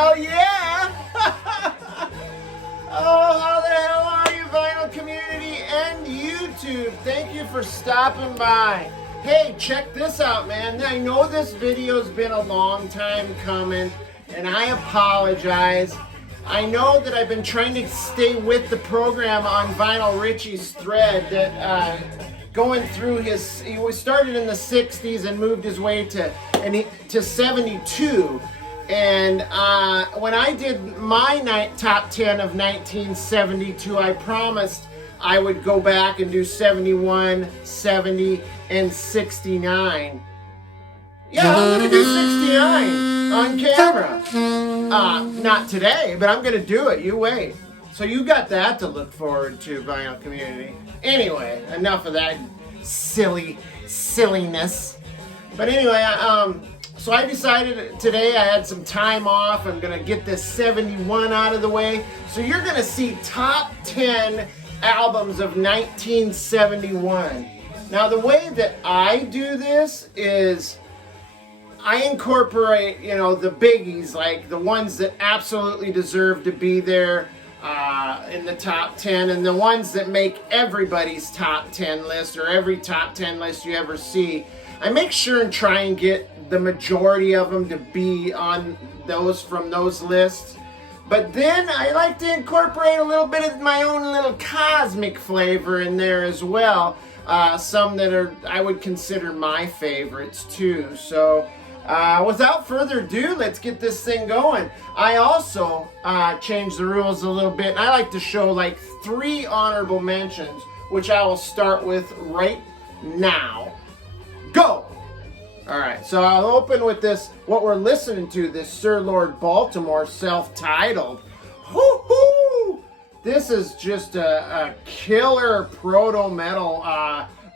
Hell yeah! Oh, how the hell are you, vinyl community and YouTube? Thank you for stopping by. Hey, check this out, man. I know this video's been a long time coming, and I apologize. I know that I've been trying to stay with the program on Vinyl Richie's thread that going through his, he started in the 60s and moved his way to 72. And when I did my top 10 of 1972, I promised I would go back and do 71, 70, and 69. Yeah, I'm going to do 69 on camera. Not today, but I'm going to do it. You wait. So you got that to look forward to, vinyl community. Anyway, enough of that silliness. But anyway, so I decided today I had some time off. I'm going to get this 71 out of the way. So you're going to see top 10 albums of 1971. Now the way that I do this is I incorporate, you know, the biggies, like the ones that absolutely deserve to be there in the top 10, and the ones that make everybody's top 10 list or every top 10 list you ever see. I make sure and try and get the majority of them to be on those from those lists. But then I like to incorporate a little bit of my own little cosmic flavor in there as well. Some that are, I would consider my favorites too. So without further ado, let's get this thing going. I also changed the rules a little bit. I like to show like 3 honorable mentions, which I will start with right now. Go! Alright, so I'll open with this, what we're listening to, this Sir Lord Baltimore self-titled. Woo-hoo! This is just a killer proto-metal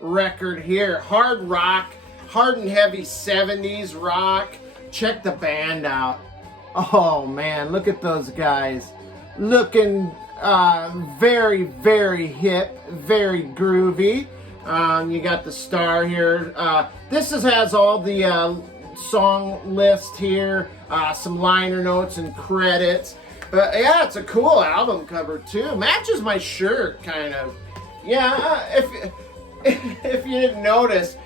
record here. Hard rock, hard and heavy 70s rock. Check the band out. Oh man, look at those guys. Looking very, very hip, very groovy. You got the star here. This has all the song list here, some liner notes and credits. But yeah, it's a cool album cover too. Matches my shirt, kind of. Yeah, if you didn't notice,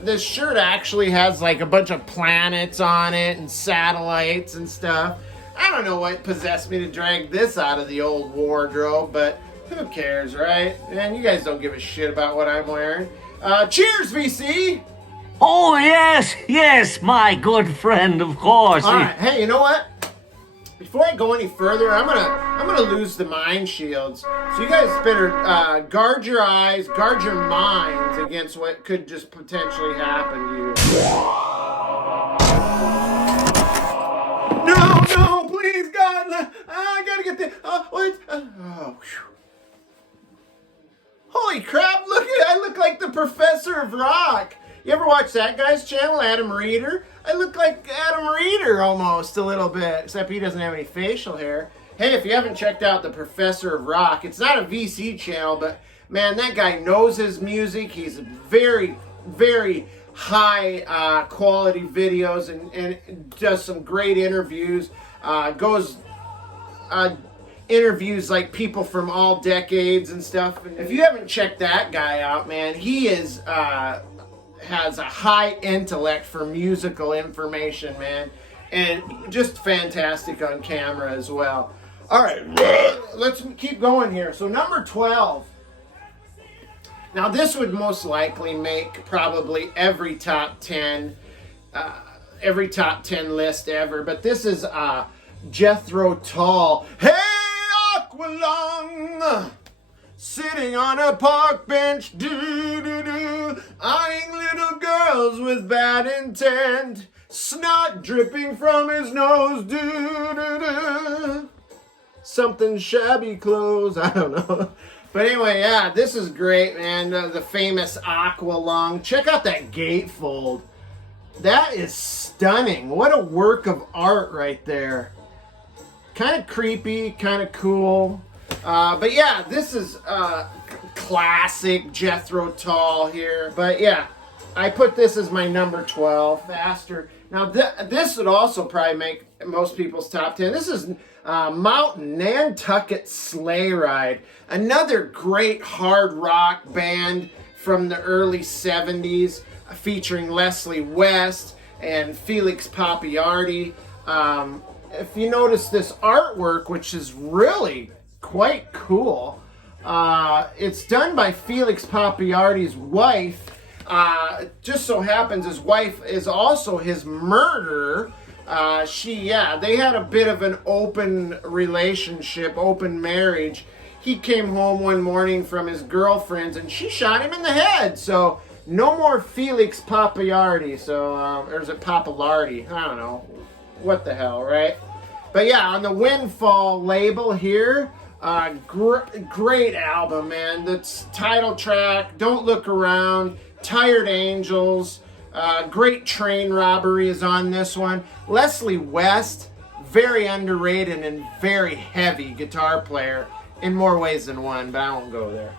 this shirt actually has like a bunch of planets on it and satellites and stuff. I don't know what possessed me to drag this out of the old wardrobe, but who cares, right? Man, you guys don't give a shit about what I'm wearing. Cheers, VC! Oh, yes, my good friend, of course. All right, hey, you know what? Before I go any further, I'm gonna lose the mind shields. So you guys better guard your eyes, guard your minds against what could just potentially happen to you. No, please, God! I gotta get the. Wait. Oh, whew. Holy crap, I look like the Professor of Rock. You ever watch that guy's channel, Adam Reeder? I look like Adam Reeder almost a little bit, except he doesn't have any facial hair. Hey, if you haven't checked out the Professor of Rock, it's not a VC channel, but man, that guy knows his music. He's very, very high quality videos and does some great interviews. Interviews like people from all decades and stuff. And if you haven't checked that guy out, man, he is has a high intellect for musical information, man, and just fantastic on camera as well. All right, let's keep going here. So number 12. Now this would most likely make probably every top 10 list ever, but this is Jethro Tall. Hey, Aqualung, sitting on a park bench, eyeing little girls with bad intent, snot dripping from his nose, something shabby clothes, I don't know. But anyway, yeah, this is great, man. The famous Aqualung. Check out that gatefold. That is stunning. What a work of art right there. Kind of creepy, kind of cool. But yeah, this is classic Jethro Tall here. But yeah, I put this as my number 12. Faster. Now, this would also probably make most people's top 10. This is Mountain Nantucket Sleigh Ride. Another great hard rock band from the early 70s, featuring Leslie West and Felix Papiardi. If you notice this artwork, which is really quite cool, it's done by Felix Papiardi's wife. Just so happens his wife is also his murderer. They had a bit of an open relationship, open marriage. He came home one morning from his girlfriend's and she shot him in the head. So no more Felix Papiardi. So, or is it Papalardi? I don't know. What the hell, right? But yeah, on the Windfall label here, great album, man. That's title track, Don't Look Around, Tired Angels, great Train Robbery is on this one. Leslie West, very underrated and very heavy guitar player in more ways than one, but I won't go there.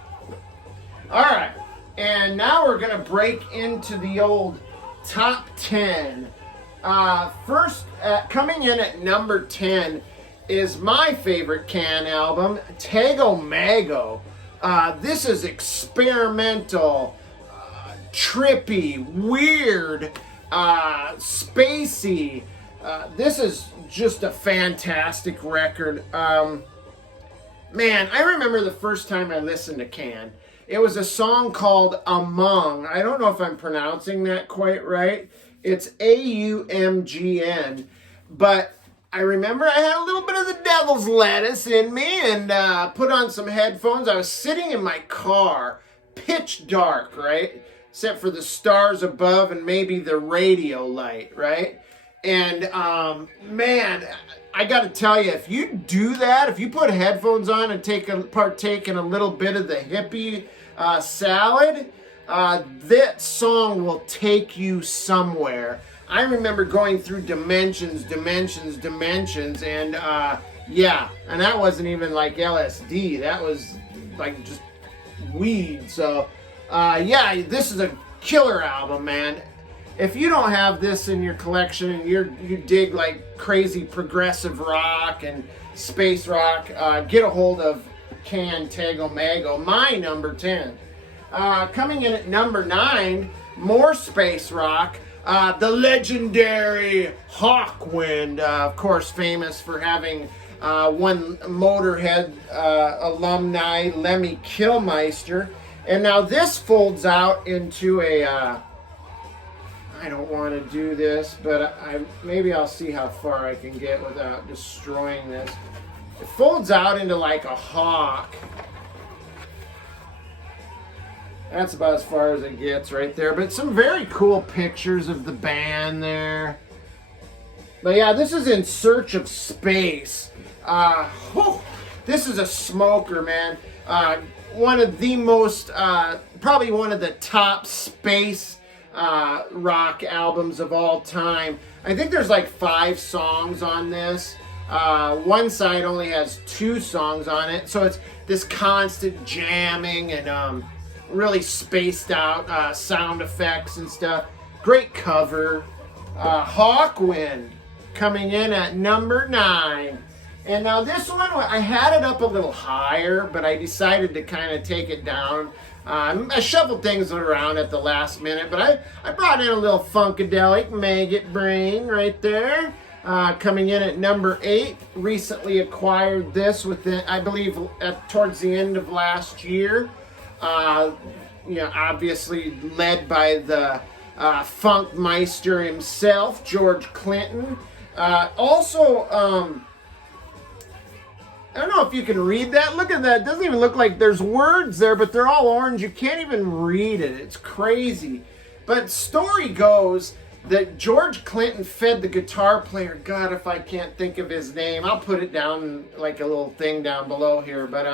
All right, and now we're going to break into the old top 10. First, coming in at number 10 is my favorite Can album, Cantagomego. This is experimental, trippy, weird, spacey. This is just a fantastic record. Man, I remember the first time I listened to Can. It was a song called Among. I don't know if I'm pronouncing that quite right. It's Aumgn. But I remember I had a little bit of the devil's lettuce in me and put on some headphones. I was sitting in my car, pitch dark, right? Except for the stars above and maybe the radio light, right? And man, I got to tell you, if you do that, if you put headphones on and partake in a little bit of the hippie salad, that song will take you somewhere. I remember going through dimensions, and yeah, and that wasn't even like LSD. That was like just weed. So yeah, this is a killer album, man. If you don't have this in your collection and you dig like crazy progressive rock and space rock, get a hold of Cantagomego, my number 10. Coming in at number 9, more space rock, the legendary Hawkwind, of course famous for having one Motorhead alumni, Lemmy Kilmister. And now this folds out into a, I don't want to do this, but maybe I'll see how far I can get without destroying this. It folds out into like a hawk. That's about as far as it gets right there. But some very cool pictures of the band there. But yeah, this is In Search of Space. This is a smoker, man. One of the most, probably one of the top space rock albums of all time. I think there's like 5 songs on this. One side only has 2 songs on it. So it's this constant jamming and really spaced out sound effects and stuff. Great cover. Hawkwind coming in at number 9. And now this one, I had it up a little higher, but I decided to kind of take it down. I shuffled things around at the last minute, but I brought in a little Funkadelic, Maggot Brain right there. Coming in at number 8. Recently acquired this within, I believe, towards the end of last year. Obviously led by the Funkmeister himself, George Clinton. I don't know if you can read that. Look at that. It doesn't even look like there's words there, but they're all orange. You can't even read it. It's crazy. But story goes that George Clinton fed the guitar player, God, if I can't think of his name, I'll put it down like a little thing down below here, but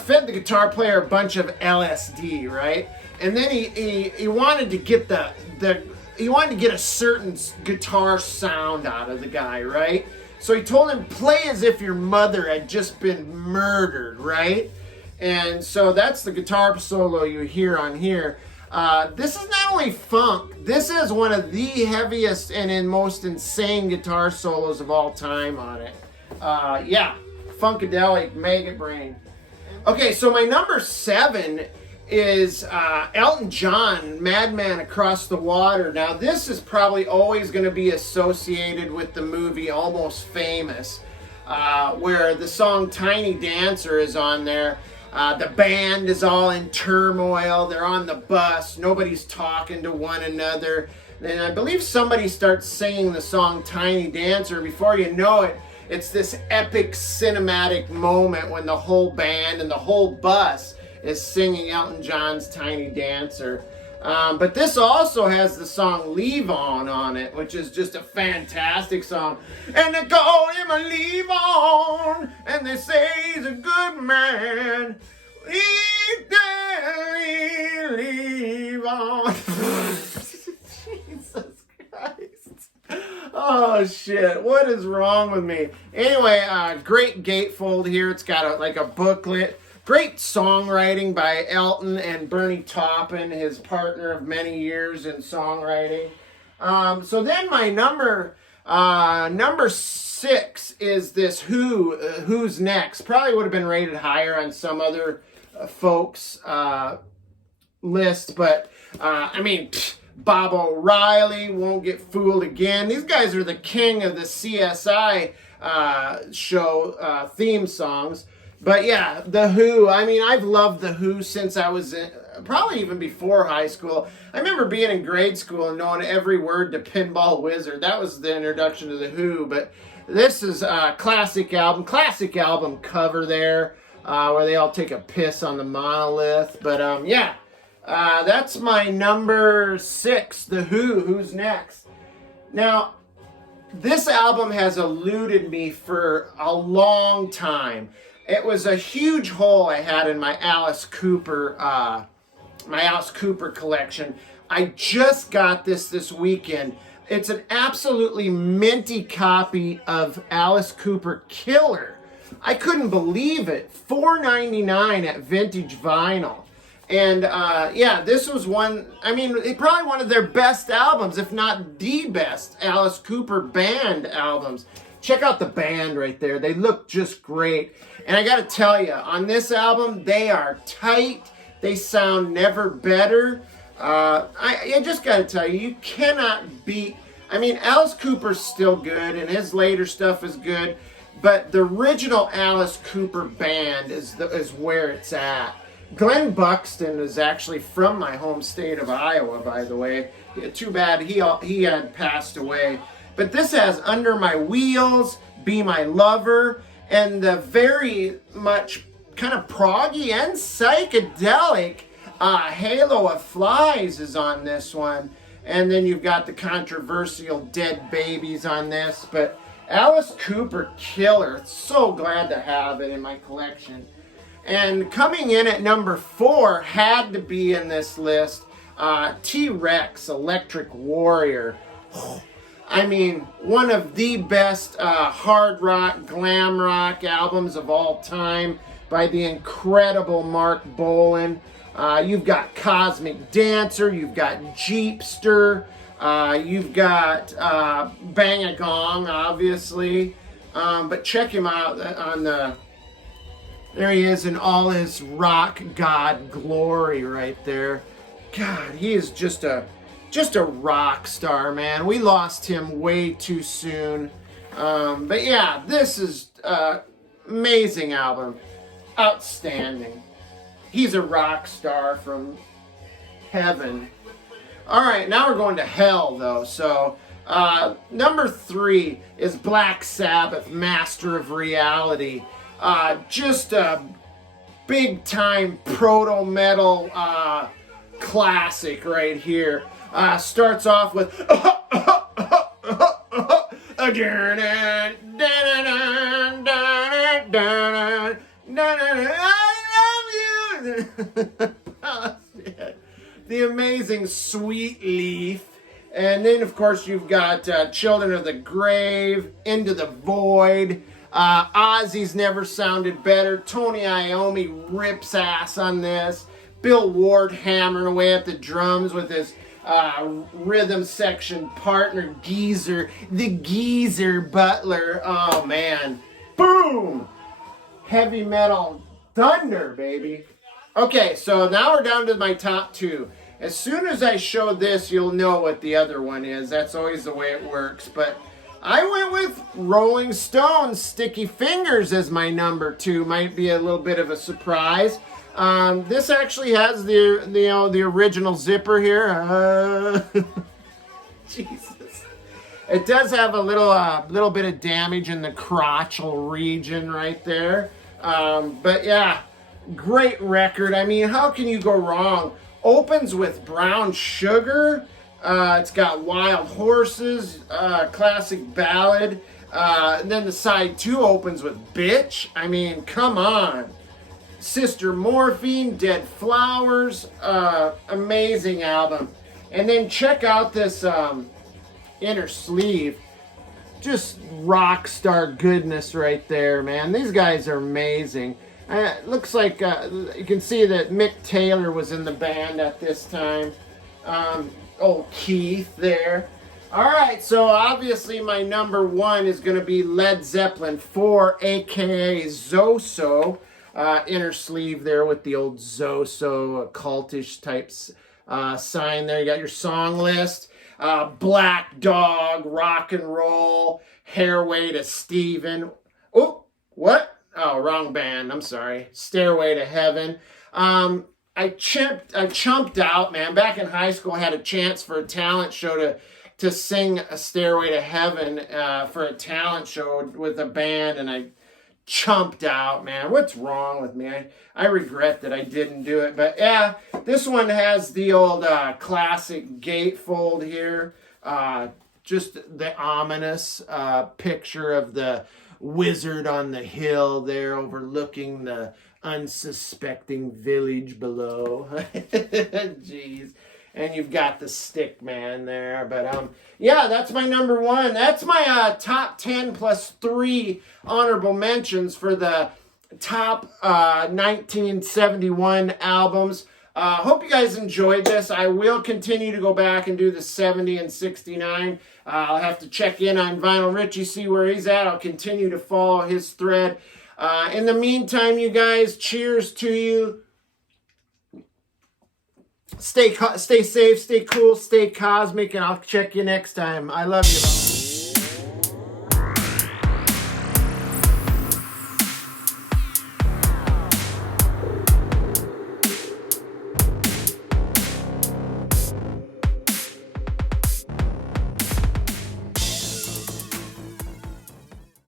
fed the guitar player a bunch of LSD, right? And then he wanted to get he wanted to get a certain guitar sound out of the guy, right? So he told him, play as if your mother had just been murdered, right? And so that's the guitar solo you hear on here. This is not only funk, this is one of the heaviest and most insane guitar solos of all time on it. Yeah, Funkadelic, Mega Brain. Okay, so my number 7 is Elton John, Madman Across the Water. Now, this is probably always going to be associated with the movie Almost Famous, where the song Tiny Dancer is on there. The band is all in turmoil. They're on the bus. Nobody's talking to one another. Then I believe somebody starts singing the song Tiny Dancer. Before you know it, it's this epic cinematic moment when the whole band and the whole bus is singing Elton John's Tiny Dancer. But this also has the song Leave On it, which is just a fantastic song. And they call him a Leave On, and they say he's a good man. Leave on. Jesus Christ. Oh shit, what is wrong with me? Anyway, great gatefold here. It's got like a booklet. Great songwriting by Elton and Bernie Taupin, his partner of many years in songwriting. So then my number 6 is this Who's Next. Probably would have been rated higher on some other folks' list, but I mean, Bob O'Reilly, Won't Get Fooled Again. These guys are the king of the CSI show theme songs. But yeah, The Who, I mean, I've loved The Who since I was probably even before high school. I remember being in grade school and knowing every word to Pinball Wizard. That was the introduction to The Who. But this is a classic album cover there, where they all take a piss on the monolith. But yeah, that's my number 6, The Who, Who's Next. Now, this album has eluded me for a long time. It was a huge hole I had in my Alice Cooper collection. I just got this weekend. It's an absolutely minty copy of Alice Cooper Killer. I couldn't believe it. $4.99 at Vintage Vinyl. And yeah, this was probably one of their best albums, if not the best Alice Cooper band albums. Check out the band right there. They look just great. And I got to tell you, on this album, they are tight. They sound never better. I just got to tell you, you cannot beat... I mean, Alice Cooper's still good, and his later stuff is good. But the original Alice Cooper band is where it's at. Glenn Buxton is actually from my home state of Iowa, by the way. Too bad he had passed away. But this has Under My Wheels, Be My Lover, and the very much kind of proggy and psychedelic Halo of Flies is on this one. And then you've got the controversial Dead Babies on this. But Alice Cooper Killer, so glad to have it in my collection. And coming in at number 4, had to be in this list, TRex, Electric Warrior. I mean, one of the best hard rock, glam rock albums of all time by the incredible Mark Bolan. You've got Cosmic Dancer, you've got Jeepster, you've got Bang a Gong, obviously. But check him out on the... There he is in all his rock god glory right there. God, he is just a rock star, man. We lost him way too soon. But yeah, this is amazing album. Outstanding. He's a rock star from heaven. All right, now we're going to hell, though. So, number 3 is Black Sabbath, Master of Reality. Just a big-time proto-metal classic right here. Starts off with I love you. The amazing Sweet Leaf. And then, of course, you've got Children of the Grave, Into the Void. Ozzy's never sounded better. Tony Iommi rips ass on this. Bill Ward hammering away at the drums with his rhythm section partner, the Geezer Butler. Oh, man. Boom! Heavy metal thunder, baby. Okay, so now we're down to my top two. As soon as I show this, you'll know what the other one is. That's always the way it works. But I went with Rolling Stones' Sticky Fingers as my number two. Might be a little bit of a surprise. This actually has the original zipper here. Jesus. It does have a little bit of damage in the crotchal region right there. But yeah, great record. I mean, how can you go wrong? Opens with Brown Sugar. It's got Wild Horses, classic ballad. And then the side two opens with Bitch. I mean, come on. Sister Morphine, Dead Flowers. Amazing album. And then check out this inner sleeve. Just rock star goodness right there, man. These guys are amazing. It looks like you can see that Mick Taylor was in the band at this time. Old Keith there. All right, so obviously my number one is going to be Led Zeppelin 4, a.k.a. Zoso. Inner sleeve there with the old Zoso cultish types sign there. You got your song list. Black Dog, Rock and Roll, Hairway to Steven. Oh, what? Oh, wrong band. I'm sorry. Stairway to Heaven. I chumped out, man. Back in high school, I had a chance for a talent show to sing a Stairway to Heaven for a talent show with a band, and I chumped out, man. What's wrong with me? I regret that I didn't do it. But yeah, this one has the old classic gatefold here. Just the ominous picture of the wizard on the hill there overlooking the unsuspecting village below. Jeez. And you've got the stick man there. But yeah, that's my number one. That's my top 10 plus 3 honorable mentions for the top 1971 albums. Hope you guys enjoyed this. I will continue to go back and do the 70 and 69. I'll have to check in on Vinyl Richie, see where he's at. I'll continue to follow his thread. In the meantime, you guys, cheers to you. Stay safe, stay cool, stay cosmic, and I'll check you next time. I love you.